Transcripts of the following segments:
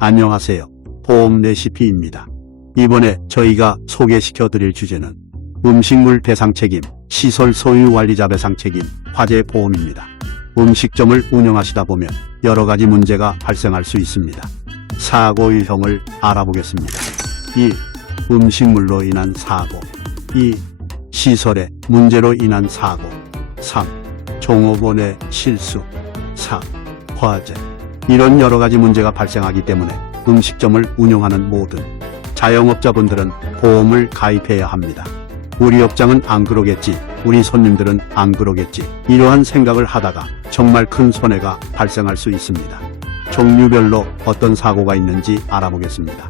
안녕하세요. 보험 레시피입니다. 이번에 저희가 소개시켜 드릴 주제는 음식물 배상 책임, 시설 소유 관리자 배상 책임, 화재 보험입니다. 음식점을 운영하시다 보면 여러 가지 문제가 발생할 수 있습니다. 사고 유형을 알아보겠습니다. 1. 음식물로 인한 사고. 2. 시설의 문제로 인한 사고. 3. 종업원의 실수. 4. 화재. 이런 여러 가지 문제가 발생하기 때문에 음식점을 운영하는 모든 자영업자분들은 보험을 가입해야 합니다. 우리 업장은 안 그러겠지, 우리 손님들은 안 그러겠지, 이러한 생각을 하다가 정말 큰 손해가 발생할 수 있습니다. 종류별로 어떤 사고가 있는지 알아보겠습니다.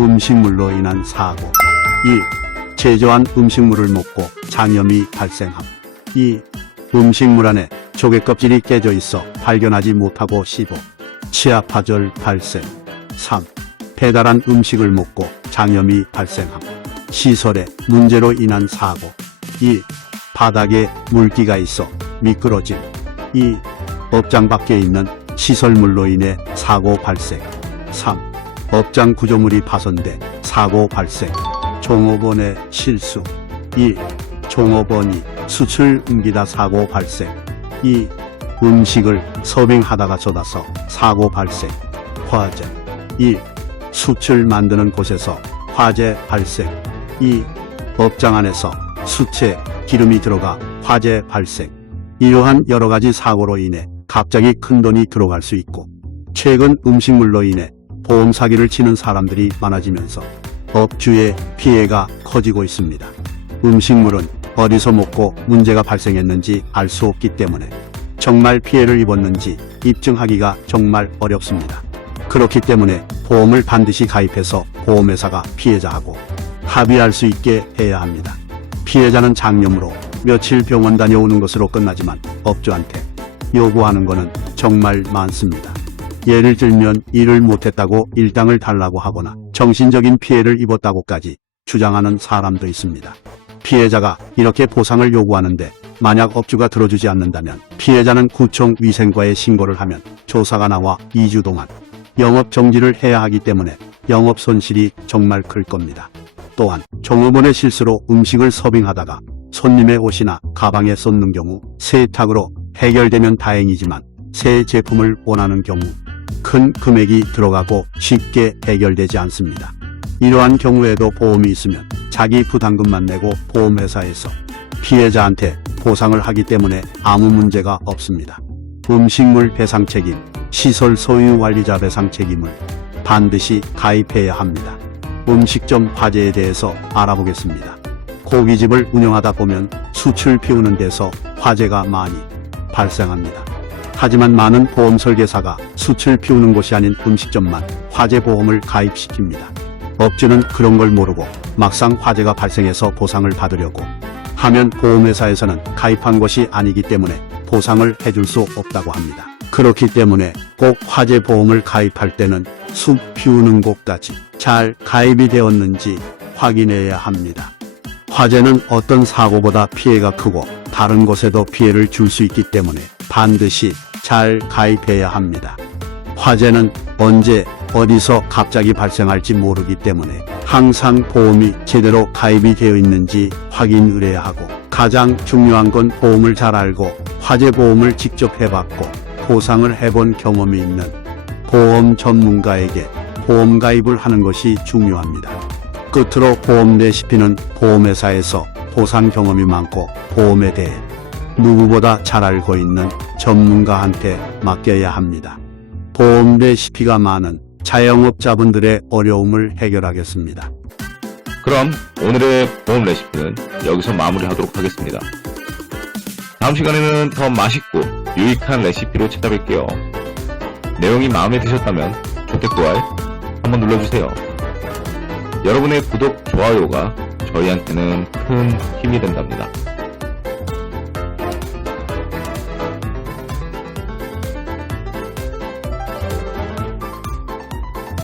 음식물로 인한 사고. 1. 제조한 음식물을 먹고 장염이 발생함. 2. 음식물 안에 조개 껍질이 깨져 있어 발견하지 못하고 씹어 치아 파절 발생. 3. 배달한 음식을 먹고 장염이 발생함. 시설의 문제로 인한 사고. 2. 바닥에 물기가 있어 미끄러짐. 2. 업장 밖에 있는 시설물로 인해 사고 발생. 3. 업장 구조물이 파손돼 사고 발생. 종업원의 실수. 2. 종업원이 수출 옮기다 사고 발생. 2. 음식을 서빙하다가 쏟아서 사고 발생. 화재. 2. 수출 만드는 곳에서 화재 발생. 2. 업장 안에서 수채, 기름이 들어가 화재 발생. 이러한 여러 가지 사고로 인해 갑자기 큰 돈이 들어갈 수 있고, 최근 음식물로 인해 보험 사기를 치는 사람들이 많아지면서 업주의 피해가 커지고 있습니다. 음식물은 어디서 먹고 문제가 발생했는지 알 수 없기 때문에 정말 피해를 입었는지 입증하기가 정말 어렵습니다. 그렇기 때문에 보험을 반드시 가입해서 보험회사가 피해자하고 합의할 수 있게 해야 합니다. 피해자는 장염으로 며칠 병원 다녀오는 것으로 끝나지만 업주한테 요구하는 것은 정말 많습니다. 예를 들면 일을 못했다고 일당을 달라고 하거나 정신적인 피해를 입었다고까지 주장하는 사람도 있습니다. 피해자가 이렇게 보상을 요구하는데 만약 업주가 들어주지 않는다면 피해자는 구청 위생과에 신고를 하면 조사가 나와 2주 동안 영업 정지를 해야 하기 때문에 영업 손실이 정말 클 겁니다. 또한 종업원의 실수로 음식을 서빙하다가 손님의 옷이나 가방에 쏟는 경우 세탁으로 해결되면 다행이지만 새 제품을 원하는 경우 큰 금액이 들어가고 쉽게 해결되지 않습니다. 이러한 경우에도 보험이 있으면 자기 부담금만 내고 보험회사에서 피해자한테 보상을 하기 때문에 아무 문제가 없습니다. 음식물 배상 책임, 시설 소유 관리자 배상 책임을 반드시 가입해야 합니다. 음식점 화재에 대해서 알아보겠습니다. 고깃집을 운영하다 보면 수출 피우는 데서 화재가 많이 발생합니다. 하지만 많은 보험 설계사가 수출 피우는 곳이 아닌 음식점만 화재 보험을 가입시킵니다. 업주는 그런 걸 모르고 막상 화재가 발생해서 보상을 받으려고 하면 보험회사에서는 가입한 것이 아니기 때문에 보상을 해줄 수 없다고 합니다. 그렇기 때문에 꼭 화재 보험을 가입할 때는 숲 피우는 곳까지 잘 가입이 되었는지 확인해야 합니다. 화재는 어떤 사고보다 피해가 크고 다른 곳에도 피해를 줄 수 있기 때문에 반드시 잘 가입해야 합니다. 화재는 언제 어디서 갑자기 발생할지 모르기 때문에 항상 보험이 제대로 가입이 되어 있는지 확인을 해야 하고, 가장 중요한 건 보험을 잘 알고 화재 보험을 직접 해봤고 보상을 해본 경험이 있는 보험 전문가에게 보험 가입을 하는 것이 중요합니다. 끝으로 보험 레시피는 보험회사에서 보상 경험이 많고 보험에 대해 누구보다 잘 알고 있는 전문가한테 맡겨야 합니다. 보험 레시피가 많은 자영업자분들의 어려움을 해결하겠습니다. 그럼 오늘의 보험 레시피는 여기서 마무리하도록 하겠습니다. 다음 시간에는 더 맛있고 유익한 레시피로 찾아뵐게요. 내용이 마음에 드셨다면 좋댓 좋아요 한번 눌러주세요. 여러분의 구독, 좋아요가 저희한테는 큰 힘이 된답니다.